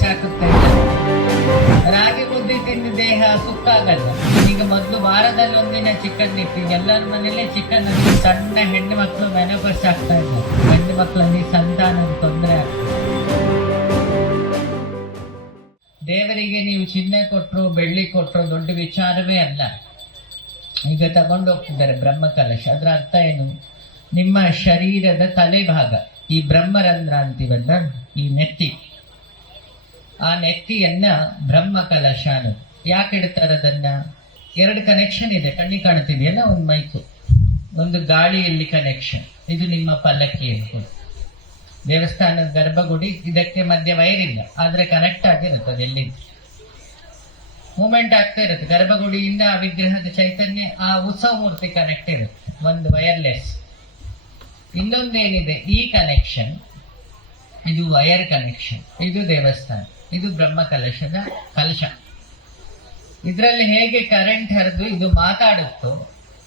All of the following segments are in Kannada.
ಬಿಸಾಕುತ್ತಾ ರಾಗಿ ಮುದ್ದೆ ತಿಂದು ದೇಹ ಸುಕ್ಕಾಗಲ್ಲ. ಈಗ ಮೊದಲು ವಾರದಲ್ಲಿ ಒಂದಿನ ಚಿಕನ್ ಇತ್ತು, ಎಲ್ಲರ ಮನೇಲೆ ಚಿಕನ್. ಸಣ್ಣ ಹೆಣ್ಣು ಮಕ್ಕಳು ಮೆನೋಪಾಸ್ ಆಗ್ತಾ ಇಲ್ಲ, ಹೆಣ್ಣು ಮಕ್ಕಳಲ್ಲಿ ಸಂತಾನದ ತೊಂದರೆ ಆಗ್ತದೆ. ದೇವರಿಗೆ ನೀವು ಚಿನ್ನ ಕೊಟ್ಟರು ಬೆಳ್ಳಿ ಕೊಟ್ಟರು ದೊಡ್ಡ ವಿಚಾರವೇ ಅಲ್ಲ. ಈಗ ತಗೊಂಡು ಹೋಗ್ತಿದ್ದಾರೆ ಬ್ರಹ್ಮ ಕಲಶ. ಅದರ ಅರ್ಥ ಏನು? ನಿಮ್ಮ ಶರೀರದ ತಲೆಭಾಗ, ಈ ಬ್ರಹ್ಮರಂಧ್ರ ಅಂತೀವಲ್ಲ, ಈ ನೆತ್ತಿ, ಆ ನೆತ್ತಿಯನ್ನ ಬ್ರಹ್ಮ ಕಲಶ ಅನ್ನೋದು. ಯಾಕೆ ಇಡ್ತಾರೆ ಅದನ್ನ? ಎರಡು ಕನೆಕ್ಷನ್ ಇದೆ, ಕಣ್ಣಿಗೆ ಕಾಣ್ತಿದೆಯಲ್ಲ, ಒಂದು ಮೈಕು, ಒಂದು ಗಾಳಿಯಲ್ಲಿ ಕನೆಕ್ಷನ್. ಇದು ನಿಮ್ಮ ಪಲ್ಲಕ್ಕಿ ಅಂತ ದೇವಸ್ಥಾನದ ಗರ್ಭಗುಡಿ. ಇದಕ್ಕೆ ಮಧ್ಯ ವೈರ್ ಇಲ್ಲ, ಆದ್ರೆ ಕನೆಕ್ಟ್ ಆಗಿರುತ್ತದೆ. ಎಲ್ಲಿ ಮೂವ್ಮೆಂಟ್ ಆಗ್ತಾ ಇರುತ್ತೆ. ಗರ್ಭಗುಡಿಯಿಂದ ಆ ವಿಗ್ರಹದ ಚೈತನ್ಯ, ಆ ಉತ್ಸವ ಮೂರ್ತಿ ಕನೆಕ್ಟ್ ಇರುತ್ತೆ, ಒಂದು ವೈರ್ಲೆಸ್. ಇನ್ನೊಂದೇನಿದೆ, ಈ ಕನೆಕ್ಷನ್, ಇದು ವೈರ್ ಕನೆಕ್ಷನ್. ಇದು ದೇವಸ್ಥಾನ, ಇದು ಬ್ರಹ್ಮ ಕಲಶದ ಕಲಶ. ಇದರಲ್ಲಿ ಹೇಗೆ ಕರೆಂಟ್ ಹರಿದು ಇದು ಮಾತಾಡುತ್ತೋ,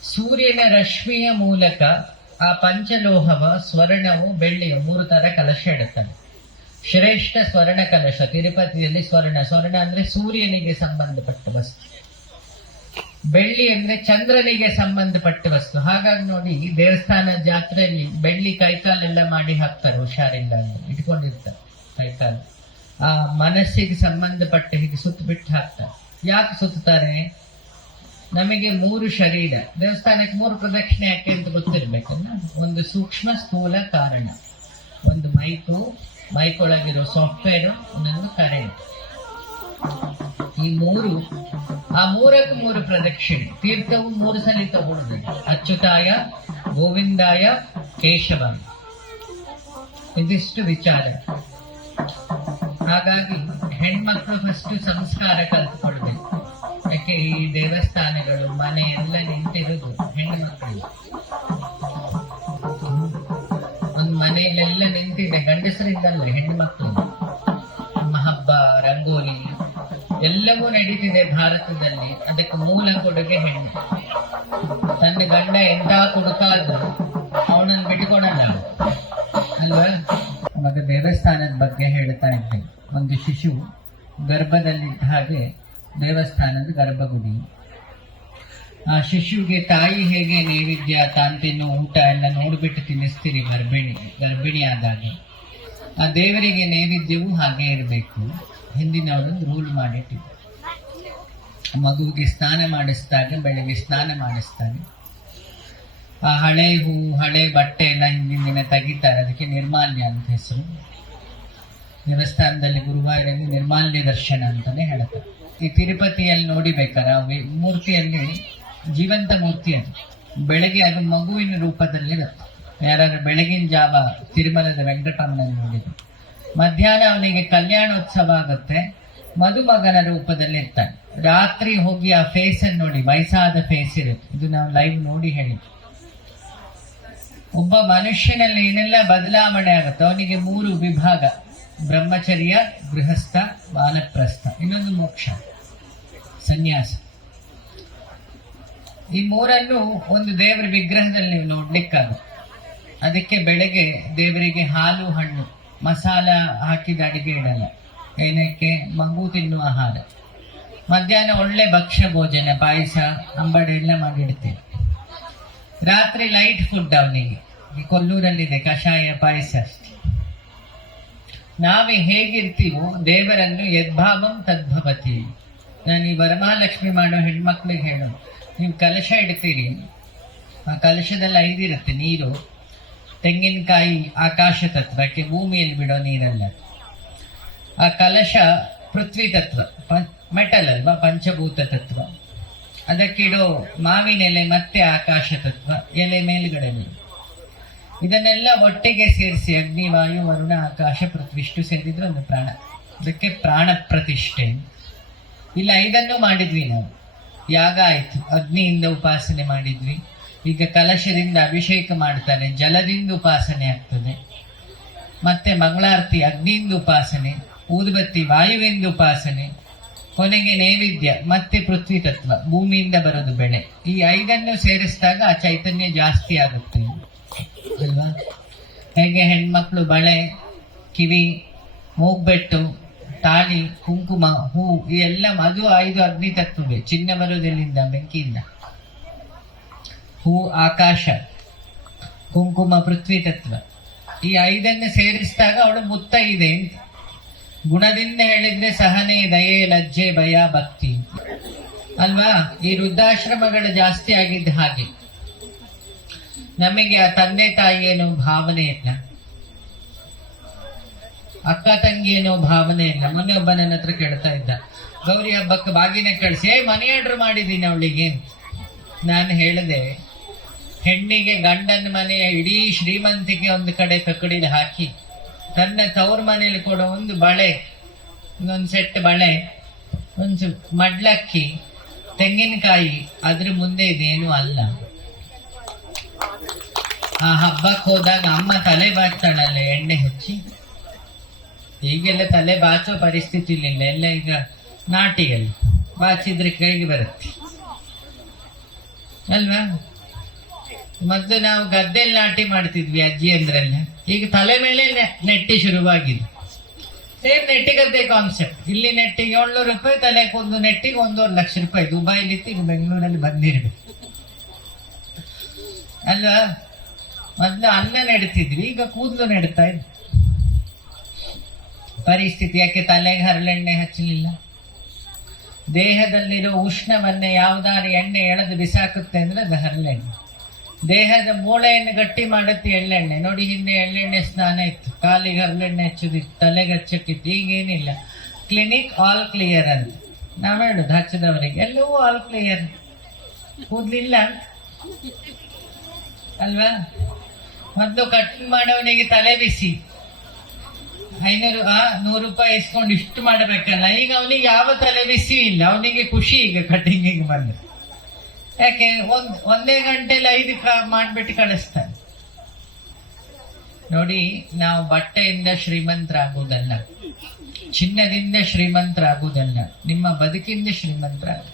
ಸೂರ್ಯನ ರಶ್ಮಿಯ ಮೂಲಕ ಆ ಪಂಚಲೋಹವ, ಸ್ವರ್ಣವು, ಬೆಳ್ಳಿಯು, 3 ತರ ಕಲಶ ಇಡುತ್ತಾನೆ. ಶ್ರೇಷ್ಠ ಸ್ವರ್ಣ ಕಲಶ ತಿರುಪತಿಯಲ್ಲಿ. ಸ್ವರ್ಣ ಅಂದ್ರೆ ಸೂರ್ಯನಿಗೆ ಸಂಬಂಧಪಟ್ಟ ವಸ್ತು, ಬೆಳ್ಳಿ ಅಂದ್ರೆ ಚಂದ್ರನಿಗೆ ಸಂಬಂಧಪಟ್ಟ ವಸ್ತು. ಹಾಗಾಗಿ ನೋಡಿ, ದೇವಸ್ಥಾನ ಜಾತ್ರೆಯಲ್ಲಿ ಬೆಳ್ಳಿ ಕೈಕಾಲೆಲ್ಲ ಮಾಡಿ ಹಾಕ್ತಾರೆ, ಹುಷಾರಿಲ್ಲ ಇಟ್ಕೊಂಡಿರ್ತಾರೆ ಕೈಕಾಲು. ಆ ಮನಸ್ಸಿಗೆ ಸಂಬಂಧಪಟ್ಟ ಹೀಗೆ ಸುತ್ತ ಬಿಟ್ಟು ಹಾಕ್ತಾರೆ. ಯಾಕೆ ಸುತ್ತಾರೆ? ನಮಗೆ 3 ಶರೀರ, ದೇವಸ್ಥಾನಕ್ಕೆ 3 ಪ್ರದಕ್ಷಿಣೆ ಯಾಕೆ ಅಂತ ಗೊತ್ತಿರ್ಬೇಕಲ್ಲ. ಒಂದು ಸೂಕ್ಷ್ಮ ಸ್ಥೂಲ ಕಾರಣ, ಒಂದು ಮೈಕೊಳಗಿರೋ ಸಾಫ್ಟ್ವೇರ್, ಇನ್ನೊಂದು ಕರೆಂಟ್. ಈ 3, ಆ 3ಕ್ಕೆ 3 ಪ್ರದಕ್ಷಿಣೆ. ತೀರ್ಥವು 3 ಸಲ ತಗೊಳ್ಬೇಕು. ಅಚ್ಯುತಾಯ, ಗೋವಿಂದಾಯ, ಕೇಶವ, ಇದಿಷ್ಟು ವಿಚಾರ. ಹಾಗಾಗಿ ಹೆಣ್ಮಕ್ಳು ಫಸ್ಟ್ ಸಂಸ್ಕಾರ ಕಲ್ತ್ಕೊಳ್ಬೇಕು. ಯಾಕೆ ಈ ದೇವಸ್ಥಾನಗಳು, ಮನೆ ಎಲ್ಲ ನಿಂತಿರುವುದು ಹೆಣ್ಣು ಮಕ್ಕಳು. ಒಂದು ಮನೆಯಲ್ಲೆಲ್ಲ ನಿಂತಿದೆ ಗಂಡಸರಿಂದಲ್ಲ, ಹೆಣ್ಣು ಮಕ್ಕಳು. ನಮ್ಮ ಹಬ್ಬ, ರಂಗೋಲಿ ಎಲ್ಲವೂ ನಡೀತಿದೆ ಭಾರತದಲ್ಲಿ. ಅದಕ್ಕೆ ಮೂಲ ಕೊಡುಗೆ ಹೆಣ್ಣು. ತನ್ನ ಗಂಡ ಎಂತ ಕೊಡುಕಾದ್ರು ಅವನನ್ನು ಬಿಟ್ಟುಕೊಡಲ್ಲ ಅಲ್ವಾ? ಮಗ ದೇವಸ್ಥಾನದ ಬಗ್ಗೆ ಹೇಳ್ತಾ ಇದ್ದೇನೆ. ಒಂದು ಶಿಶು ಗರ್ಭದಲ್ಲಿದ್ದ ಹಾಗೆ ದೇವಸ್ಥಾನದ ಗರ್ಭಗುಡಿ. ಆ ಶಿಶುವಿಗೆ ತಾಯಿ ಹೇಗೆ ನೈವೇದ್ಯ, ತಾನು ತಿನ್ನೋ ಊಟ ಎಲ್ಲ ನೋಡ್ಬಿಟ್ಟು ತಿನ್ನಿಸ್ತೀರಿ ಗರ್ಭಿಣಿ ಆದಾಗ, ಆ ದೇವರಿಗೆ ನೈವೇದ್ಯವೂ ಹಾಗೆ ಇರಬೇಕು. ಹಿಂದಿನವರೊಂದು ರೂಲ್ ಮಾಡಿಟ್ಟಿದ್ರು. ಮಗುವಿಗೆ ಸ್ನಾನ ಮಾಡಿಸಿದಾಗ ಬೆಳಗ್ಗೆ ಸ್ನಾನ ಮಾಡಿಸ್ತಾರೆ. ಆ ಹಳೆ ಹೂ, ಹಳೆ ಬಟ್ಟೆ ಎಲ್ಲ ಹಿಂದಿನ ದಿನ ತೆಗಿತಾರೆ, ಅದಕ್ಕೆ ನಿರ್ಮಾಲ್ಯ ಅಂತ ಹೆಸರು. ದೇವಸ್ಥಾನದಲ್ಲಿ ಗುರುವಾರಲ್ಲಿ ನಿರ್ಮಾಲ್ಯ ದರ್ಶನ ಅಂತಾನೆ ಹೇಳ್ತಾರೆ. ಈ ತಿರುಪತಿಯಲ್ಲಿ ನೋಡಿಬೇಕಾದ್ರೆ ಮೂರ್ತಿಯಲ್ಲಿ ಜೀವಂತ ಮೂರ್ತಿ, ಅದು ಬೆಳಗ್ಗೆ ಅದು ಮಗುವಿನ ರೂಪದಲ್ಲಿರುತ್ತೆ. ಯಾರಾದ್ರೂ ಬೆಳಗಿನ ಜಾವ ತಿರುಮಲದ ವೆಂಕಟರಮಣನ ನೋಡಿದ್ರು, ಮಧ್ಯಾಹ್ನ ಅವನಿಗೆ ಕಲ್ಯಾಣೋತ್ಸವ ಆಗುತ್ತೆ, ಮದುಮಗನ ರೂಪದಲ್ಲಿ ಇರ್ತಾನೆ. ರಾತ್ರಿ ಹೋಗಿ ಆ ಫೇಸ್ ಅನ್ನು ನೋಡಿ, ವಯಸ್ಸಾದ ಫೇಸ್ ಇರುತ್ತೆ. ಇದು ನಾವು ಲೈವ್ ನೋಡಿ ಹೇಳಿದ್ವಿ. ಒಬ್ಬ ಮನುಷ್ಯನಲ್ಲಿ ಏನೆಲ್ಲ ಬದಲಾವಣೆ ಆಗುತ್ತೆ. ಅವನಿಗೆ 3 ವಿಭಾಗ: ಬ್ರಹ್ಮಚರ್ಯ, ಗೃಹಸ್ಥ, ವಾನಪ್ರಸ್ಥ, ಇನ್ನೊಂದು ಮೋಕ್ಷ, ಸನ್ಯಾಸ. ಈ 3ಅನ್ನು ಒಂದು ದೇವರ ವಿಗ್ರಹದಲ್ಲಿ ನೀವು ನೋಡ್ಲಿಕ್ಕಾಗುತ್ತೆ. ಅದಕ್ಕೆ ಬೆಳಗ್ಗೆ ದೇವರಿಗೆ ಹಾಲು, ಹಣ್ಣು, ಮಸಾಲ ಹಾಕಿದ ಅಡಿಗೆ ಇಡಲ್ಲ. ಏನಕ್ಕೆ? ಮಗು ತಿನ್ನುವ ಆಹಾರ. ಮಧ್ಯಾಹ್ನ ಒಳ್ಳೆ ಭಕ್ಷ್ಯ ಭೋಜನ, ಪಾಯಸ, ಅಂಬಡಿ ಎಲ್ಲ ಮಾಡಿಡ್ತೇವೆ. ರಾತ್ರಿ ಲೈಟ್ ಫುಡ್ ಅವನಿಗೆ. ಈ ಕೊಲ್ಲೂರಲ್ಲಿದೆ ಕಷಾಯ, ಪಾಯಸ ಅಷ್ಟೇ. ನಾವೇ ಹೇಗಿರ್ತೀವೋ ದೇವರನ್ನು ಯದ್ಭಾವಂ ತದ್ಭವತಿ. ನಾನು ಈ ವರಮಹಾಲಕ್ಷ್ಮಿ ಮಾಡೋ ಹೆಣ್ಮಕ್ಳಿಗೆ ಹೇಳೋ, ನೀವು ಕಲಶ ಇಡ್ತೀರಿ, ಆ ಕಲಶದಲ್ಲಿ 5 ಇರುತ್ತೆ: ನೀರು, ತೆಂಗಿನಕಾಯಿ ಆಕಾಶ ತತ್ವಕ್ಕೆ, ಭೂಮಿಯಲ್ಲಿ ಬಿಡೋ ನೀರಲ್ಲ. ಆ ಕಲಶ ಪೃಥ್ವಿ ತತ್ವ, ಮೆಟಲ್ ಅಲ್ವಾ, ಪಂಚಭೂತ ತತ್ವ. ಅದಕ್ಕಿಡೋ ಮಾವಿನ ಎಲೆ ಮತ್ತೆ ಆಕಾಶ ತತ್ವ, ಎಲೆ ಮೇಲ್ಗಡೆ. ಇದನ್ನೆಲ್ಲ ಒಟ್ಟಿಗೆ ಸೇರಿಸಿ ಅಗ್ನಿ, ವಾಯು, ವರುಣ, ಆಕಾಶ, ಪೃಥ್ವಿಷ್ಟು ಸೇರಿದ್ರೆ ಒಂದು ಪ್ರಾಣ. ಅದಕ್ಕೆ ಪ್ರಾಣ ಪ್ರತಿಷ್ಠೆ. ಇಲ್ಲ 5 ಮಾಡಿದ್ವಿ ನಾವು. ಯಾಗ ಆಯ್ತು, ಅಗ್ನಿಯಿಂದ ಉಪಾಸನೆ ಮಾಡಿದ್ವಿ. ಈಗ ಕಲಶದಿಂದ ಅಭಿಷೇಕ ಮಾಡ್ತಾನೆ, ಜಲದಿಂದ ಉಪಾಸನೆ ಆಗ್ತದೆ. ಮತ್ತೆ ಮಂಗಳಾರತಿ ಅಗ್ನಿಯಿಂದ ಉಪಾಸನೆ, ಊದುಬತ್ತಿ ವಾಯುವಿಂದ ಉಪಾಸನೆ, ಕೊನೆಗೆ ನೈವೇದ್ಯ ಮತ್ತೆ ಪೃಥ್ವಿ ತತ್ವ, ಭೂಮಿಯಿಂದ ಬರೋದು ಬೆಳೆ. ಈ 5 ಸೇರಿಸಿದಾಗ ಆ ಚೈತನ್ಯ ಜಾಸ್ತಿ ಆಗುತ್ತೆ ಅಲ್ವಾ? ಹೇಗೆ ಹೆಣ್ಮಕ್ಳು ಬಳೆ, ಕಿವಿ, ಮೂಗ್ಬೆಟ್ಟು, ತಾಳಿ, ಕುಂಕುಮ, ಹೂ ಈ ಎಲ್ಲ ಅದು 5 ಅಗ್ನಿ ತತ್ವವೇ. ಚಿನ್ನ ಬರುವುದೆಲ್ಲಿಂದ? ಬೆಂಕಿಯಿಂದ. ಹೂ ಆಕಾಶ, ಕುಂಕುಮ ಪೃಥ್ವಿ ತತ್ವ. ಈ 5 ಸೇರಿಸಿದಾಗ ಅವಳು ಮುತ್ತೈದೆ ಅಂತ. ಗುಣದಿಂದ ಹೇಳಿದ್ರೆ ಸಹನೆ, ದಯೆ, ಲಜ್ಜೆ, ಭಯ, ಭಕ್ತಿ ಅಲ್ವಾ. ಈ ವೃದ್ಧಾಶ್ರಮಗಳು ಜಾಸ್ತಿ ಆಗಿದ್ದ ಹಾಗೆ ನಮಗೆ ಆ ತಂದೆ ತಾಯಿ ಏನೋ ಭಾವನೆ ಇಲ್ಲ, ಅಕ್ಕ ತಂಗಿ ಏನೋ ಭಾವನೆ ಇಲ್ಲ. ಮೊನ್ನೆ ಒಬ್ಬ ನನ್ನ ಹತ್ರ ಕೇಳ್ತಾ ಇದ್ದ, ಗೌರಿ ಹಬ್ಬಕ್ಕೆ ಬಾಗಿನ ಕಳಿಸಿ ಮನಿ ಆರ್ಡರ್ ಮಾಡಿದ್ದೀನಿ ಅವಳಿಗೆ ಅಂತ. ನಾನು ಹೇಳಿದೆ, ಹೆಣ್ಣಿಗೆ ಗಂಡನ ಮನೆಯ ಇಡೀ ಶ್ರೀಮಂತಿಗೆ ಒಂದು ಕಡೆ ತಕ್ಕಡಿಲಿ ಹಾಕಿ, ತನ್ನ ತವ್ರ ಮನೇಲಿ ಕೊಡೋ ಒಂದು ಬಳೆ, ಇನ್ನೊಂದು ಸೆಟ್ ಬಳೆ, ಒಂದು ಮಡ್ಲಕ್ಕಿ, ತೆಂಗಿನಕಾಯಿ, ಅದ್ರ ಮುಂದೆ ಇದೇನು ಅಲ್ಲ. ಆ ಹಬ್ಬಕ್ಕೆ ಹೋದಾಗ ಅಮ್ಮ ತಲೆ ಬಾಚ್ತಾಳಲ್ಲ ಎಣ್ಣೆ ಹಚ್ಚಿ. ಈಗೆಲ್ಲ ತಲೆ ಬಾಚೋ ಪರಿಸ್ಥಿತಿ ಇಲ್ಲ, ಎಲ್ಲ ಈಗ ನಾಟಿಯಲ್ಲಿ ಬಾಚಿದ್ರೆ ಕೈಗೆ ಬರುತ್ತೆ ಅಲ್ವಾ. ಮೊದಲು ನಾವು ಗದ್ದೆಯಲ್ಲಿ ನಾಟಿ ಮಾಡ್ತಿದ್ವಿ ಅಜ್ಜಿ ಅಂದ್ರಲ್ಲ, ಈಗ ತಲೆ ಮೇಲೆ ನೆಟ್ಟಿ ಶುರುವಾಗಿದೆ. ಸೇಮ್ ನೆಟ್ಟಿಗದ್ದೆ ಕಾನ್ಸೆಪ್ಟ್. ಇಲ್ಲಿ ನೆಟ್ಟಿಗೆ 700 ರೂಪಾಯಿ, ತಲೆಗೆ ಒಂದು ನೆಟ್ಟಿಗೆ 1.5 ಲಕ್ಷ ರೂಪಾಯಿ. ದುಬೈಲಿತ್ತು, ಈಗ ಬೆಂಗಳೂರಲ್ಲಿ ಬಂದಿರ್ಬೇಕು ಅಲ್ವಾ. ಮೊದಲು ಅನ್ನ ನೆಡ್ತಿದ್ವಿ, ಈಗ ಕೂದಲು ನೆಡ್ತಾ ಇದ್ವಿ. ಪರಿಸ್ಥಿತಿ ಯಾಕೆ? ತಲೆಗೆ ಹರಳೆಣ್ಣೆ ಹಚ್ಚಲಿಲ್ಲ. ದೇಹದಲ್ಲಿರೋ ಉಷ್ಣವನ್ನೇ ಯಾವ್ದಾರು ಎಣ್ಣೆ ಎಳೆದು ಬಿಸಾಕುತ್ತೆ ಅಂದ್ರೆ ಅದು ಹರಳೆಣ್ಣೆ. ದೇಹದ ಮೂಳೆಯನ್ನು ಗಟ್ಟಿ ಮಾಡುತ್ತೆ ಎಳ್ಳೆಣ್ಣೆ. ನೋಡಿ, ಹಿಂದೆ ಎಳ್ಳೆಣ್ಣೆ ಸ್ನಾನ ಇತ್ತು, ಕಾಲಿಗೆ ಹರಳೆಣ್ಣೆ ಹಚ್ಚೋದಿತ್ತು, ತಲೆಗೆ ಹಚ್ಚಕ್ಕಿತ್ತು. ಈಗೇನಿಲ್ಲ. ಕ್ಲಿನಿಕ್ ಆಲ್ ಕ್ಲಿಯರ್ ಅಂತ ನಾವ್ ಹೇಳುದು ಹಚ್ಚದವರಿಗೆ, ಎಲ್ಲವೂ ಆಲ್ ಕ್ಲಿಯರ್, ಕೂದ್ಲಿಲ್ಲ ಅಂತ ಅಲ್ವಾ. ಮೊದಲು ಕಟಿಂಗ್ ಮಾಡೋವನಿಗೆ ತಲೆ ಬಿಸಿ, 100 ರೂಪಾಯಿ ಇಸ್ಕೊಂಡು ಇಷ್ಟು ಮಾಡಬೇಕಲ್ಲ. ಈಗ ಅವನಿಗೆ ಯಾವ ತಲೆ ಬಿಸಿ ಇಲ್ಲ, ಅವನಿಗೆ ಖುಷಿ ಈಗ ಕಟಿಂಗಿಗೆ ಬಂದು. ಯಾಕೆ? ಒಂದೇ ಗಂಟೆಲಿ 5 ಮಾಡ್ಬಿಟ್ಟು ಕಳಿಸ್ತಾನೆ. ನೋಡಿ, ನಾವು ಬಟ್ಟೆಯಿಂದ ಶ್ರೀಮಂತರಾಗುವುದಲ್ಲ, ಚಿನ್ನದಿಂದ ಶ್ರೀಮಂತರಾಗುವುದಲ್ಲ, ನಿಮ್ಮ ಬದುಕಿಂದ ಶ್ರೀಮಂತರಾಗ.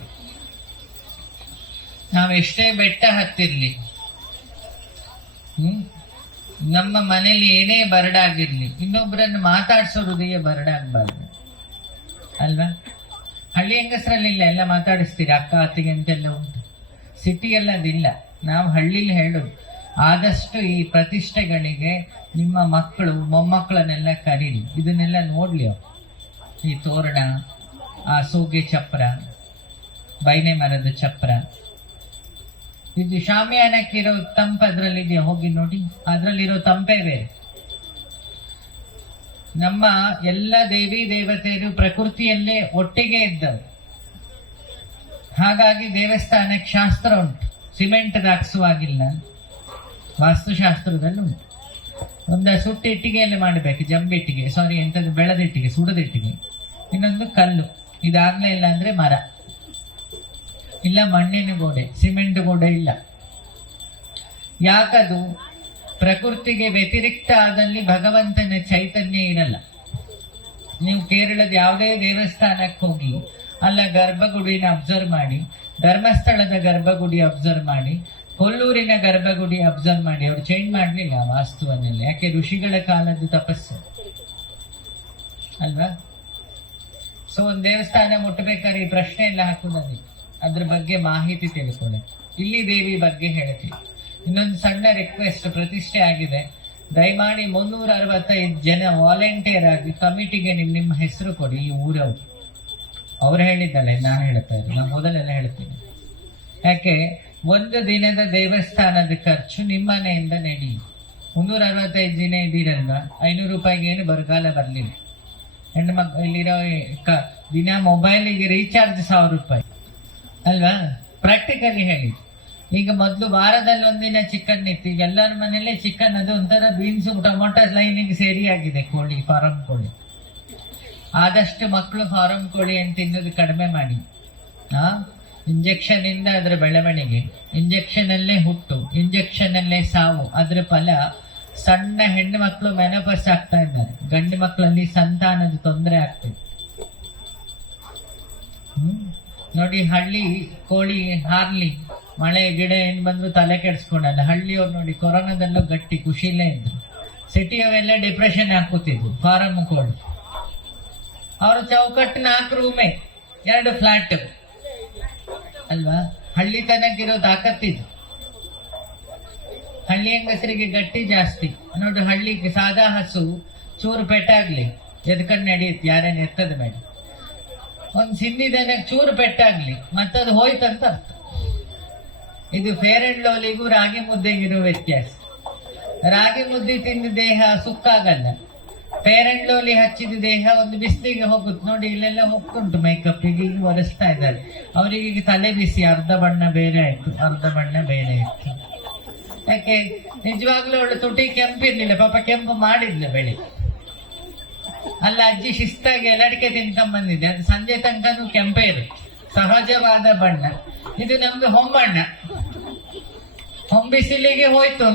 ನಾವೆಷ್ಟೇ ಬೆಟ್ಟ ಹತ್ತಿರ್ಲಿ, ನಮ್ಮ ಮನೇಲಿ ಏನೇ ಬರಡಾಗಿರ್ಲಿ, ಇನ್ನೊಬ್ಬರನ್ನು ಮಾತಾಡ್ಸೋ ಹೃದಯ ಬರಡಾಗಬಾರ್ದು ಅಲ್ವಾ. ಹಳ್ಳಿ ಹೆಂಗಸರಲ್ಲಿಲ್ಲ, ಎಲ್ಲ ಮಾತಾಡಿಸ್ತೀರಿ, ಅಕ್ಕ ಅತ್ತಿಗೆ ಅಂತೆಲ್ಲ ಉಂಟು. ಸಿಟಿಯಲ್ಲಿ ಅದಿಲ್ಲ. ನಾವು ಹಳ್ಳಿಲಿ ಹೇಳೋದು, ಆದಷ್ಟು ಈ ಪ್ರತಿಷ್ಠೆಗಳಿಗೆ ನಿಮ್ಮ ಮಕ್ಕಳು ಮೊಮ್ಮಕ್ಕಳನ್ನೆಲ್ಲ ಕರೀಲಿ, ಇದನ್ನೆಲ್ಲ ನೋಡ್ಲಿ ಅವ್ರು. ಈ ತೋರಣ, ಆ ಸೋಗೆ ಚಪ್ರ, ಬೈನೆ ಮರದ ಚಪ್ರ, ಇದು ಶಾಮಿಯಾನಕ್ಕಿರೋ ತಂಪು ಅದ್ರಲ್ಲಿದೆಯಾ? ಹೋಗಿ ನೋಡಿ, ಅದ್ರಲ್ಲಿರೋ ತಂಪೇ ಬೇರೆ. ನಮ್ಮ ಎಲ್ಲ ದೇವಿ ದೇವತೆಯರು ಪ್ರಕೃತಿಯಲ್ಲೇ ಒಟ್ಟಿಗೆ ಇದ್ದವು. ಹಾಗಾಗಿ ದೇವಸ್ಥಾನಕ್ಕೆ ಶಾಸ್ತ್ರ ಉಂಟು, ಸಿಮೆಂಟ್ ಹಾಕ್ಸುವಾಗಿಲ್ಲ, ವಾಸ್ತುಶಾಸ್ತ್ರದಲ್ಲಿ ಉಂಟು. ಒಂದು ಸುಟ್ಟು ಇಟ್ಟಿಗೆಯಲ್ಲಿ ಮಾಡಬೇಕು, ಜಂಬಿಟ್ಟಿಗೆ, ಸಾರಿ ಎಂತದ್ದು, ಬೆಳೆದಿಟ್ಟಿಗೆ, ಸುಡದಿಟ್ಟಿಗೆ. ಇನ್ನೊಂದು ಕಲ್ಲು, ಇದಾಗ್ಲೇ ಇಲ್ಲ ಅಂದ್ರೆ ಮರ, ಇಲ್ಲ ಮಣ್ಣಿನ ಗೋಡೆ, ಸಿಮೆಂಟ್ ಗೋಡೆ ಇಲ್ಲ. ಯಾಕದು? ಪ್ರಕೃತಿಗೆ ವ್ಯತಿರಿಕ್ತ ಆದಲ್ಲಿ ಭಗವಂತನ ಚೈತನ್ಯ ಇರಲ್ಲ. ನೀವು ಕೇರಳದ ಯಾವುದೇ ದೇವಸ್ಥಾನಕ್ಕೆ ಹೋಗಿ ಅಲ್ಲ ಗರ್ಭಗುಡಿನ ಅಬ್ಸರ್ವ್ ಮಾಡಿ, ಧರ್ಮಸ್ಥಳದ ಗರ್ಭಗುಡಿ ಅಬ್ಸರ್ವ್ ಮಾಡಿ, ಕೊಲ್ಲೂರಿನ ಗರ್ಭಗುಡಿ ಅಬ್ಸರ್ವ್ ಮಾಡಿ. ಅವ್ರು ಚೇಂಜ್ ಮಾಡ್ಲಿಲ್ಲ ವಾಸ್ತುವನ್ನೆಲ್ಲ. ಯಾಕೆ? ಋಷಿಗಳ ಕಾಲದ ತಪಸ್ಸು ಅಲ್ವಾ. ಸೊ ಒಂದು ದೇವಸ್ಥಾನ ಮುಟ್ಟಬೇಕಾದ್ರೆ ಈ ಪ್ರಶ್ನೆ ಎಲ್ಲ ಹಾಕುವುದಿಲ್ಲ, ಅದ್ರ ಬಗ್ಗೆ ಮಾಹಿತಿ ತಿಳ್ಕೊಳ್ಳಿ. ಇಲ್ಲಿ ದೇವಿ ಬಗ್ಗೆ ಹೇಳ್ತೀವಿ. ಇನ್ನೊಂದು ಸಣ್ಣ ರಿಕ್ವೆಸ್ಟ್, ಪ್ರತಿಷ್ಠೆ ಆಗಿದೆ, ದಯಮಾಡಿ 365 ಜನ ವಾಲಂಟಿಯರ್ ಆಗಿ ಕಮಿಟಿಗೆ ನಿಮ್ಮ ಹೆಸರು ಕೊಡಿ. ಈ ಊರವ್ರು, ಅವ್ರು ಹೇಳಿದ್ದಲ್ಲ, ನಾನು ಹೇಳ್ತಾ ಇದ್ದೀನಿ, ನಾನು ಮೊದಲೆಲ್ಲ ಹೇಳ್ತೀನಿ. ಯಾಕೆ? ಒಂದು ದಿನದ ದೇವಸ್ಥಾನದ ಖರ್ಚು ನಿಮ್ಮನೆಯಿಂದ ನಡಿ. 365 ದಿನ ಇದ್ದೀರಲ್ವ, 500 ರೂಪಾಯಿಗೆ ಏನು ಬರಗಾಲ ಬರಲಿಲ್ಲ. ಹೆಣ್ಣು ಇಲ್ಲಿರೋ ದಿನ ಮೊಬೈಲಿಗೆ ರೀಚಾರ್ಜ್ 1000 ರೂಪಾಯಿ ಅಲ್ವಾ. ಪ್ರಾಕ್ಟಿಕಲಿ ಹೇಳಿ. ಈಗ ಮೊದಲು ವಾರದಲ್ಲಿ ಒಂದಿನ ಚಿಕನ್ ಇತ್ತು, ಈಗ ಎಲ್ಲರ ಮನೇಲಿ ಚಿಕನ್, ಅದು ಒಂಥರ ಬೀನ್ಸು ಟೊಮೊಟೊ ಲೈನಿಗೆ ಸೇರಿ ಆಗಿದೆ ಕೋಳಿ, ಫಾರಂ ಕೋಳಿ. ಆದಷ್ಟು ಮಕ್ಕಳು ಫಾರಂ ಕೋಳಿ ಅಂತ ತಿನ್ನೋದು ಕಡಿಮೆ ಮಾಡಿ. ಇಂಜೆಕ್ಷನ್ ಇಂದ ಅದರ ಬೆಳವಣಿಗೆ, ಇಂಜೆಕ್ಷನ್ ಅಲ್ಲೇ ಹುಟ್ಟು, ಇಂಜೆಕ್ಷನ್ ಅಲ್ಲೇ ಸಾವು. ಅದ್ರ ಫಲ ಸಣ್ಣ ಹೆಣ್ಣು ಮಕ್ಕಳು ಮೆನೋಪಾಸ್ ಆಗ್ತಾ ಇದ್ದಾರೆ, ಗಂಡು ಮಕ್ಕಳಲ್ಲಿ ಸಂತಾನದ ತೊಂದರೆ ಆಗ್ತದೆ. ನೋಡಿ, ಹಳ್ಳಿ ಕೋಳಿ ಹಾರ್ಲಿ, ಮಳೆ ಗಿಡ ಏನ್ ಬಂದ್ರು ತಲೆ ಕೆಡ್ಸ್ಕೊಂಡಲ್ಲ. ಹಳ್ಳಿಯವ್ರು ನೋಡಿ ಕೊರೋನಾದಲ್ಲೂ ಗಟ್ಟಿ ಖುಷಿಲೇ ಇದ್ರು. ಸಿಟಿಯವೆಲ್ಲ ಡಿಪ್ರೆಷನ್ ಹಾಕುತ್ತಿದ್ರು, ಫಾರಂ ಕೋಳಿ ಅವ್ರ ಚೌಕಟ್ಟು 4 ರೂಮೇ 2 ಫ್ಲಾಟ್ ಅಲ್ವಾ. ಹಳ್ಳಿ ತನಕಿರೋ ತಾಕತ್ತಿದು. ಹಳ್ಳಿ ಹೆಂಗಸರಿಗೆ ಗಟ್ಟಿ ಜಾಸ್ತಿ ನೋಡಿ. ಹಳ್ಳಿಗೆ ಸಾದಾ ಹಸು ಚೂರು ಪೆಟ್ಟಾಗ್ಲಿ ಎದ್ಕಂಡು ನಡೆಯುತ್ತೆ, ಯಾರೇನು ಎತ್ತದ ಮೇಲೆ. ಒಂದ್ ಸಿಂಧಿದನ ಚೂರು ಪೆಟ್ಟಾಗ್ಲಿ ಮತ್ತದು ಹೋಯ್ತಂತ ಅರ್ಥ. ಇದು ಫೇರ್ ಅಂಡ್ ಲವ್ಲಿಗೂ ರಾಗಿ ಮುದ್ದೆಗಿರೋ ವ್ಯತ್ಯಾಸ. ರಾಗಿ ಮುದ್ದೆ ತಿಂದ ದೇಹ ಸುಕ್ಕಾಗಲ್ಲ, ಫೇರ್ ಅಂಡ್ ಲವ್ಲಿ ಹಚ್ಚಿದ ದೇಹ ಒಂದು ಬಿಸಿಲಿಗೆ ಹೋಗುತ್ತೆ. ನೋಡಿ ಇಲ್ಲೆಲ್ಲ ಮುಕ್ತುಂಟು ಮೇಕಪ್ಪಿಗೆ, ಈಗ ಒರೆಸ್ತಾ ಇದ್ದಾರೆ. ಅವರಿಗೆ ತಲೆ ಬಿಸಿ, ಅರ್ಧ ಬಣ್ಣ ಬೇರೆ ಆಯ್ತು, ಅರ್ಧ ಬಣ್ಣ ಬೇರೆ ಆಯ್ತು. ಯಾಕೆ ನಿಜವಾಗ್ಲೂ ಅವಳು ತುಟಿ ಕೆಂಪಿರ್ಲಿಲ್ಲ, ಪಾಪ ಕೆಂಪು ಮಾಡಿದ್ಲ ಬೆಳಿಗ್ಗೆ. ಅಲ್ಲ ಅಜ್ಜಿ ಶಿಸ್ತಾಗಿ ಎಲ್ಲಡಿಕೆ ತಿನ್ಕೊಂಡ್ ಬಂದಿದ್ದೆ, ಅದು ಸಂಜೆ ತನಕನೂ ಕೆಂಪೇ ಇರುತ್ತೆ, ಸಹಜವಾದ ಬಣ್ಣ. ಇದು ನಮ್ದು ಹೊಂಬಣ್ಣ, ಹೊಂಬಿಸಿಲಿಗೆ ಹೋಯ್ತು.